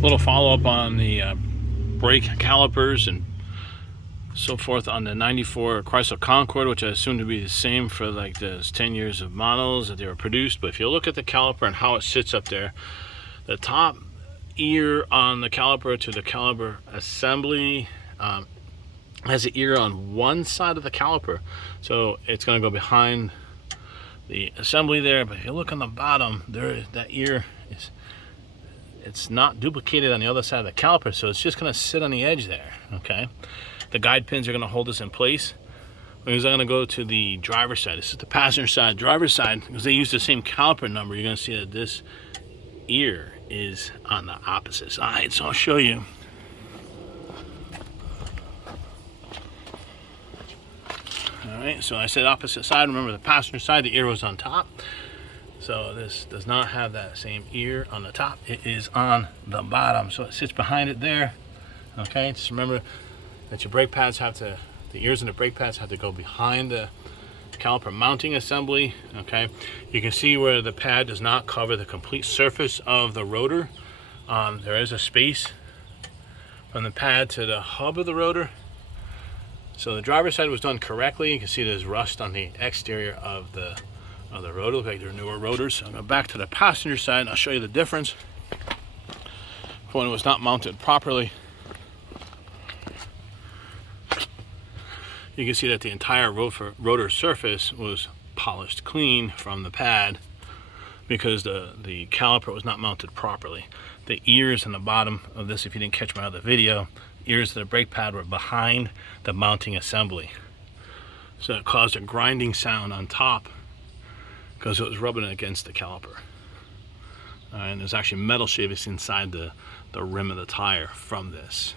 little follow-up on the brake calipers and so forth on the 94 Chrysler Concorde, which I assume to be the same for like the 10 years of models that they were produced. But if you look at the caliper and how it sits up there, the top ear on the caliper to the caliper assembly has an ear on one side of the caliper, so it's going to go behind the assembly there. But if you look on the bottom there, that ear is, it's not duplicated on the other side of the caliper, so it's just going to sit on the edge there. Okay, the guide pins are going to hold this in place. Because I'm going to go to the driver's side. This is the passenger side. Driver's side, because they use the same caliper number, you're going to see that this ear is on the opposite side. So I'll show you. Alright, so I said opposite side. Remember, the passenger side, the ear was on top. So this does not have that same ear on the top. It is on the bottom. So it sits behind it there. Okay, just remember that your brake pads have to, the ears and the brake pads have to go behind the caliper mounting assembly. Okay, you can see where the pad does not cover the complete surface of the rotor. There is a space from the pad to the hub of the rotor. So the driver's side was done correctly. You can see there's rust on the exterior of the rotor. Looks like they're newer rotors. So I'll go back to the passenger side and I'll show you the difference when it was not mounted properly. You can see that the entire rotor surface was polished clean from the pad because the caliper was not mounted properly. The ears on the bottom of this, if you didn't catch my other video, ears of the brake pad were behind the mounting assembly. So it caused a grinding sound on top because it was rubbing against the caliper. And there's actually metal shavings inside the rim of the tire from this.